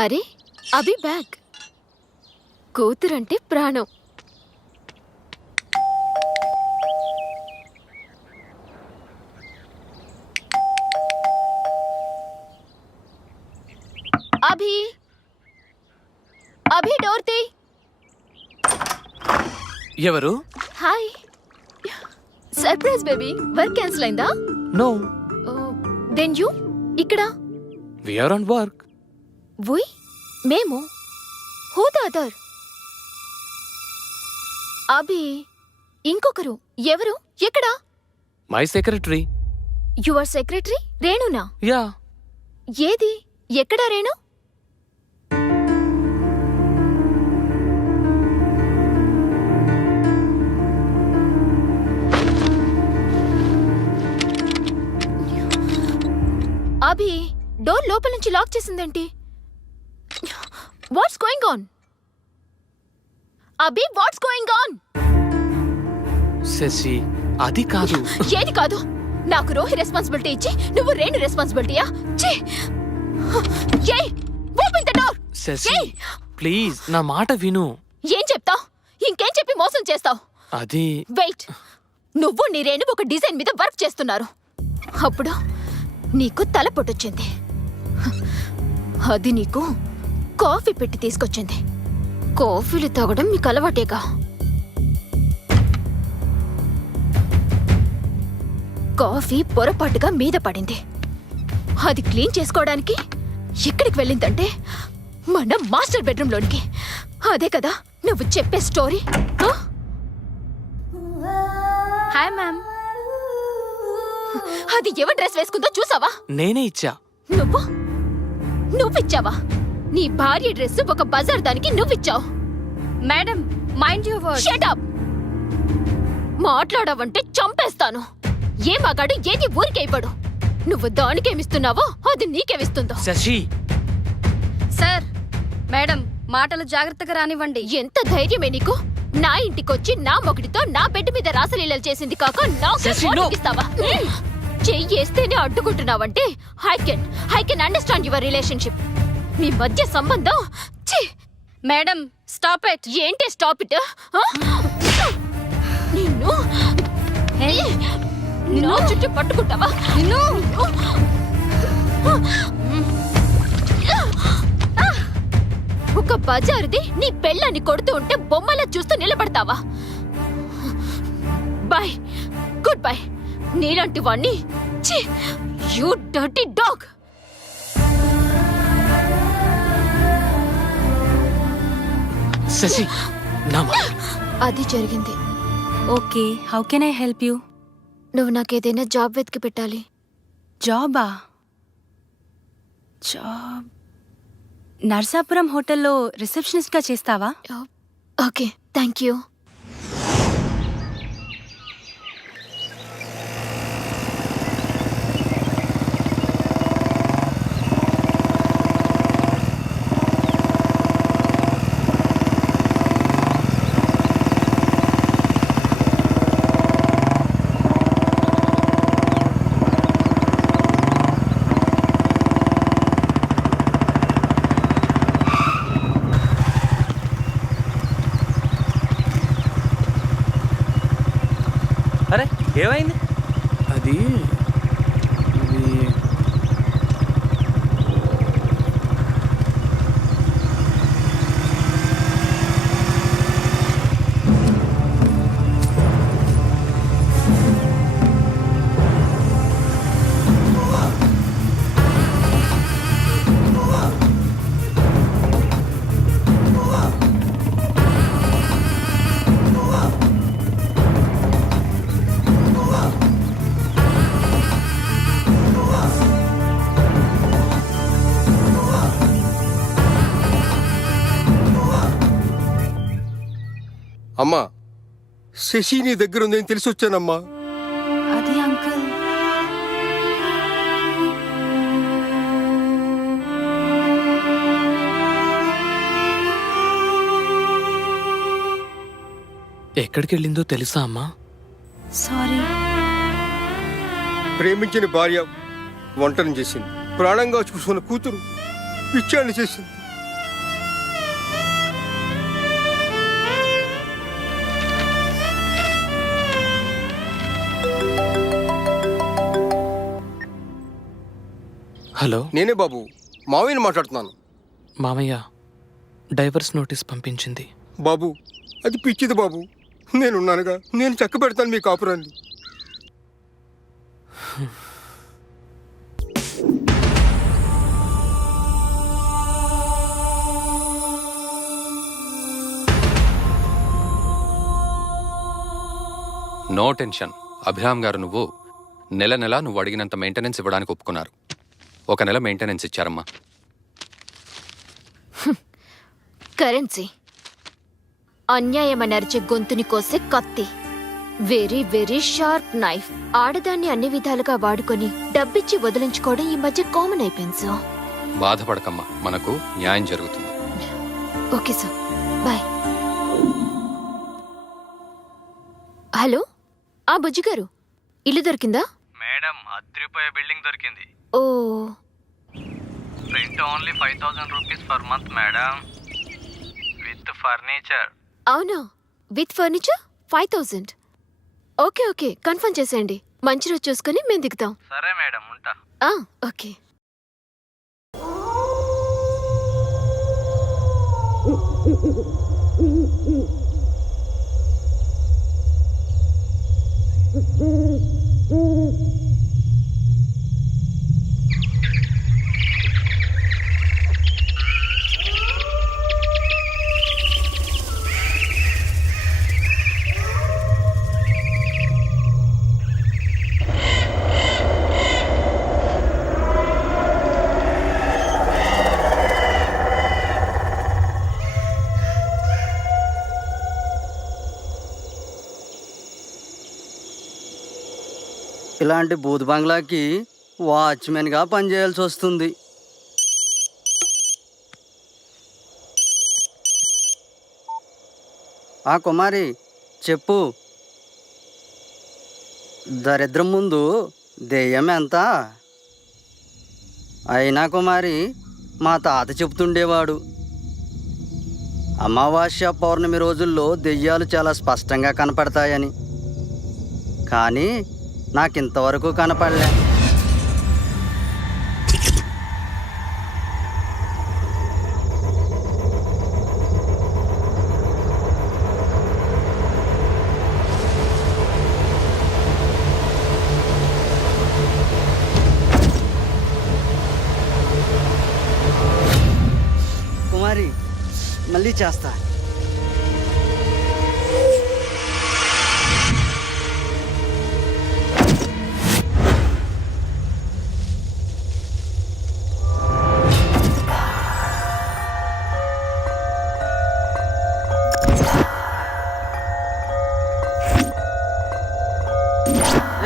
అరే అభి బ్యాగ్. కూతురంటే ప్రాణం. అభి అభి డోర్ తీ. ఎవరు? Hi. Surprise baby. Work cancel అయిందా? నో. దెన్ యూ ఇక్కడ? We are on work. We? మేము? Who the other? అభి ఇంకొకరు ఎవరు? ఎక్కడ? My secretary. యువర్ సెక్రటరీ రేణునా? యా. ఏది? ఎక్కడా రేణు? అభి డోర్ లోపల నుంచి లాక్ చేసిందేంటి? What's going on? Abhi what's going on? Shashi అది కాదు. ఏది కాదు? నాకు రోహి రెస్పాన్సిబిలిటీ ఇచ్చి నువ్వు రేణు రెస్పాన్సిబిలిటీయా? ఛీ! ఏయ్, open the door. Sashi please నా మాట విను. ఏం చెప్తావ్? ఇంకేం చెప్పి మోసం చేస్తావ్? అది వెయిట్. నువ్వు నీ రేణు ఒక డిజైన్ మీద వర్క్ చేస్తున్నారు. అప్పుడు నీకు తలపొట్టొచ్చింది. అది నీకు కాఫీ పెట్టి తీసుకొచ్చింది. కాఫీలు తాగడం మీకు అలవాటేగా. కాఫీ పొరపాటుగా మీద పడింది. అది క్లీన్ చేసుకోవడానికి ఎక్కడికి వెళ్ళిందంటే మన మాస్టర్ బెడ్రూమ్ లోనికి. అదే కదా నువ్వు చెప్పే స్టోరీ. Hi ma'am. అది ఎవరి డ్రెస్ వేసుకుందో చూసావా? నేనే ఇచ్చా. నువ్విచ్చావా? నీ భార్య డ్రెస్ ఒక బజార్ దానికి నువ్విచ్చావు. Madam mind your words. Shut up. మాట్లాడావంటే చంపేస్తాను. ఏ మగాడు ఏది ఊరికే ఇవ్వడు. నువ్వు దానికేమిస్తున్నావో అది నీకేమిస్తుందో. శశి సార్ మేడం మాటలు జాగ్రత్తగా రానివ్వండి. ఎంత ధైర్యమే నీకు? నా ఇంటికొచ్చి నా మొగుడితో నా బెడ్ మీద రాసలీలలు చేసింది కాక శశి, no. నాకిస్తావా? చెయ్యేస్తేనే అడ్డుకుంటున్నావంటే I can understand your relationship. మీ మధ్య సంబంధం. ఛీ! Madam stop it. ఏంటే స్టాప్ ఇట్? నిన్ను నిన్ను చుట్టూ పట్టుకుంటావా? నిన్ను ఒక బజారుది నీ పెళ్ళాన్ని కొడుతూ ఉంటే బొమ్మలా చూస్తూ నిలబడతావా? Bye, good bye. నీలాంటి వాణ్ణి. You dirty dog. శశి నా అది జరిగింది. Okay, how can I help you? నువ్వు నాకేదైనా జాబ్ వెతికి పెట్టాలి. జాబా? జాబ్ నర్సాపురం హోటల్లో రిసెప్షనిస్ట్గా చేస్తావా? Okay, thank you. అరే ఏమైంది? అది అమ్మా, శశి నీ దగ్గర ఉందని తెలిసి వచ్చానమ్మా. అది అంకుల్. ఎక్కడికి వెళ్ళిందో తెలుసా అమ్మా? సారీ. ప్రేమించిన భార్య వంటను చేసింది, ప్రాణంగా చూసుకున్న కూతురు పిచ్చాన్ని చేసింది. హలో నేనే బాబు, మావయ్యని మాట్లాడుతున్నాను. మామయ్య డైవర్స్ నోటీస్ పంపించింది. బాబు, అది పిచ్చిది బాబు. నేనున్నానుగా, నేను చక్క పెడతాను మీ కాపురాన్ని. No tension. అభిరామ్ గారు నువ్వు నెల నువ్వు అడిగినంత మెయింటెనెన్స్ ఇవ్వడానికి ఒప్పుకున్నారు. 1 నెల మెయింటెనెన్స్ ఇచ్చారమ్మా. కరెన్సీ అన్యాయమని అరిచే గొంతుని కోసే కత్తి. Very very sharp knife. ఆడదాన్ని అన్ని విధాలుగా వాడుకొని డబ్బిచ్చి వదిలించుకోవడం ఈ మధ్య కామన్ అయిపోయింది సార్. బాధపడకమ్మా, మనకు న్యాయం జరుగుతుంది. Okay sir, bye. హలో, ఆ బుజ్జి గారు, ఇల్లు దొరికిందా? మేడం, అద్రిపోయే బిల్డింగ్ దొరికింది. Oh, rent only 5000 rupees per month madam, with furniture. అవునా? With furniture 5000. Okay okay, confirm చేసేయండి. మంచి రోజు చూసుకుని మేము దిగుతాం. సరే మేడం, ఉంటా. ఓకే. ఇలాంటి బూత్ బంగ్లాకి వాచ్మెన్గా పనిచేయాల్సి వస్తుంది. ఆ కుమారి, చెప్పు. దరిద్రం ముందు దెయ్యం ఎంత? అయినా కుమారి, మా తాత చెప్తుండేవాడు, అమావాస్య పౌర్ణమి రోజుల్లో దెయ్యాలు చాలా స్పష్టంగా కనపడతాయని. కానీ నాకింతవరకు కనపడలే. కుమారి, మళ్ళీ చేస్తా.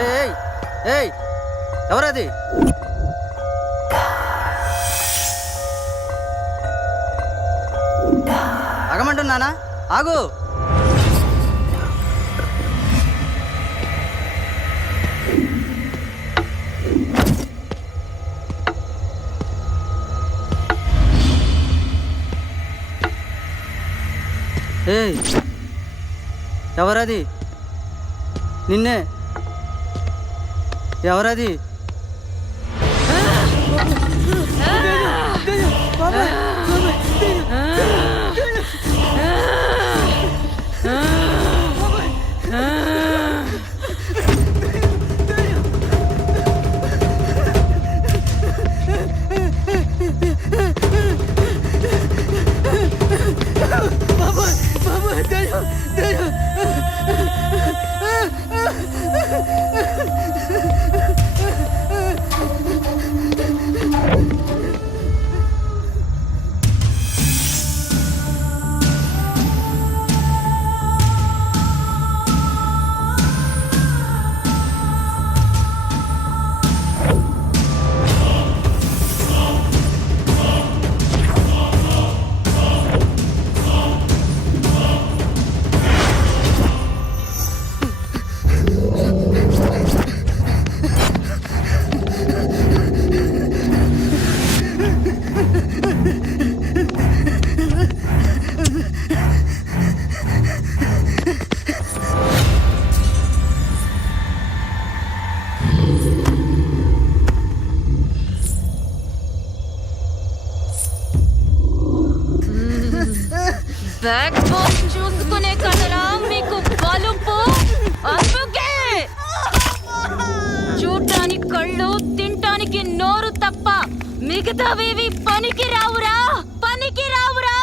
ఏయ్ ఏయ్, ఎవరది? ఆగమంటున్నానా? ఆగు. ఏయ్, ఎవరది? నిన్నే. ఎవరది? బ్యాక్ బోన్ చూసుకునే కదరా మీకు బలుపు. అందుకే చూడటానికి కళ్ళు, తినటానికి నోరు తప్ప మిగతావేవి పనికి రావురా, పనికి రావురా.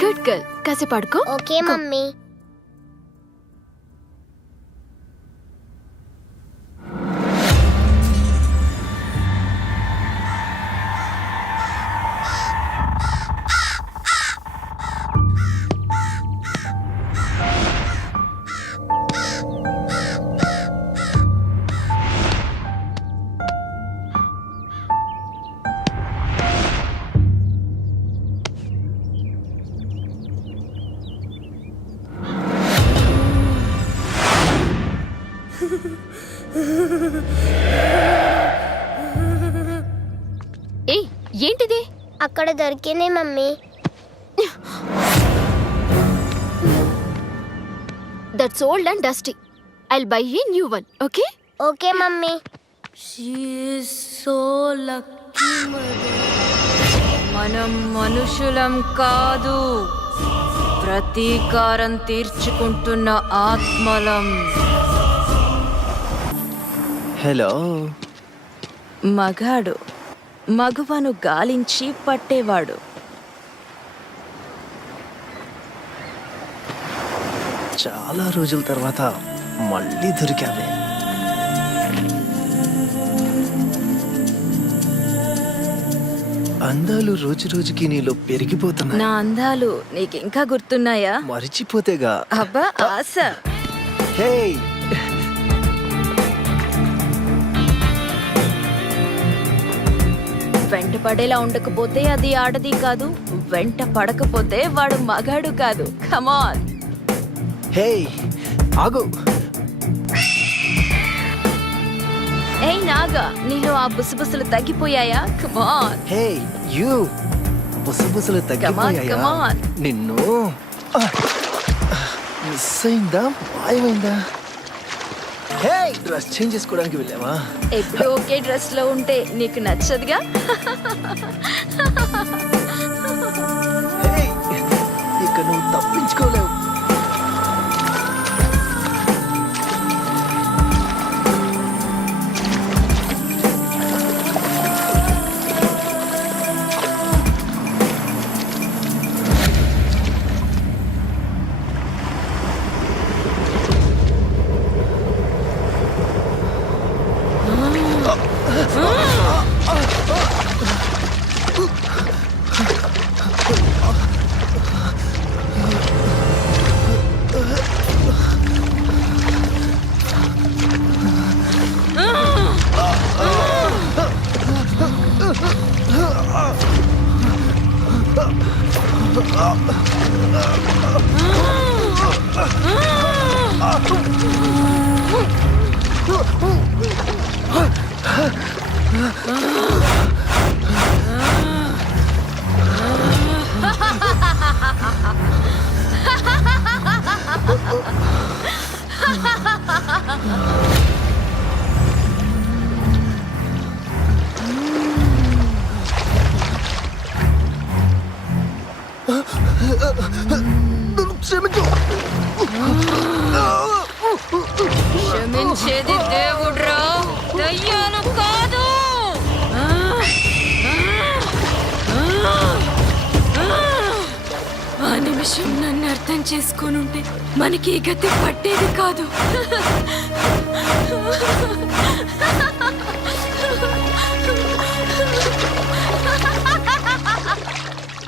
గుడ్ గర్ల్, కాసేపు ఆడుకో. Okay mummy. ఏయ్, ఏంటిది? అక్కడ దొరికింది mummy. That's old and dusty. I'll by a new one. Okay? Okay mummy. మనం మనుషులం కాదు, ప్రతీకారం తీర్చుకుంటున్న ఆత్మలం. హలో. మగాడు మగువను గాలించి పట్టేవాడు. చాలా రోజుల తర్వాత మళ్ళీ దొరికావే. అందాలు రోజు రోజుకి నీలో పెరిగిపోతున్నాయి. నా అందాలు నీకింకా గుర్తున్నాయా? మరిచిపోతేగా. అబ్బా ఆశ. హే, వెంట పడేలా ఉండకపోతే అది ఆడది కాదు, వెంట పడకపోతే వాడు మగాడు కాదు. కమాన్. హే, ఆగు. ఏయ్ నాగా, నీలో ఆ బుసబుసలు తగ్గిపోయాయా? కమాన్. హే యూ, బుసబుసలు తగ్గిపోయాయా? come on. నిన్ను మిస్ అయిందా, మాయమైందా? హే, డ్రెస్ చేంజ్ చేసుకోవడానికి వెళ్ళావా? ఎప్పుడు ఒకే డ్రెస్ లో ఉంటే నీకు నచ్చదుగా. హే, ఇక నువ్వు తప్పించుకోలేవు. క్షమించేది దేవుడ్రా, దయ్యాలు కాదు. ఆ నిమిషం నన్ను అర్థం చేసుకొనుంటే మనకి ఈ గతి పట్టేది కాదు.